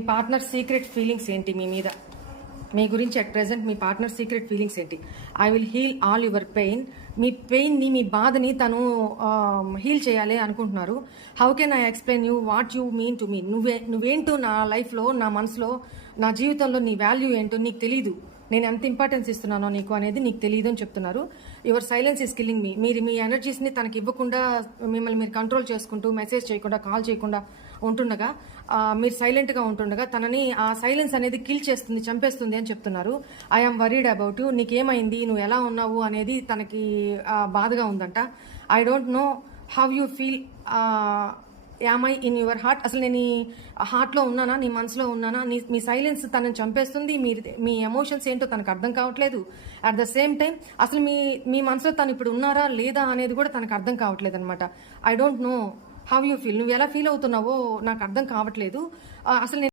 మీ partner secret feelings ఏంటి మీ మీద? మీ గురించి అట్ ప్రెసెంట్ మీ పార్ట్నర్ సీక్రెట్ ఫీలింగ్స్ ఏంటి? I will heal all your pain. మీ పెయిన్ని, మీ బాధని తను హీల్ చేయాలి అనుకుంటున్నారు. How can I explain you what you mean to me? నువ్వేంటో నా లైఫ్లో, నా మనసులో, నా జీవితంలో నీ వాల్యూ ఏంటో నీకు తెలీదు. నేను ఎంత ఇంపార్టెన్స్ ఇస్తున్నానో నీకు అనేది నీకు తెలియదు అని చెప్తున్నారు. యువర్ సైలెన్స్ ఈస్ కిల్లింగ్ మీ. మీరు మీ ఎనర్జీస్ని తనకి ఇవ్వకుండా, మిమ్మల్ని మీరు కంట్రోల్ చేసుకుంటూ, మెసేజ్ చేయకుండా, కాల్ చేయకుండా ఉంటుండగా, మీరు సైలెంట్గా ఉంటుండగా తనని ఆ సైలెన్స్ అనేది కిల్ చేస్తుంది, చంపేస్తుంది అని చెప్తున్నారు. I'm worried about you. నీకేమైంది, నువ్వు ఎలా ఉన్నావు అనేది తనకి బాధగా ఉందంట. I don't know how you feel. Am I in your heart? అసలు నేను హార్ట్లో ఉన్నానా, నీ మనసులో ఉన్నానా? మీ సైలెన్స్ తనని చంపేస్తుంది. మీ ఎమోషన్స్ ఏంటో తనకు అర్థం కావట్లేదు. అట్ ద సేమ్ టైం అసలు మీ మనసులో తను ఇప్పుడు ఉన్నారా లేదా అనేది కూడా తనకు అర్థం కావట్లేదు అనమాట. I don't know how you feel. నువ్వు ఎలా ఫీల్ అవుతున్నావో నాకు అర్థం కావట్లేదు. అసలు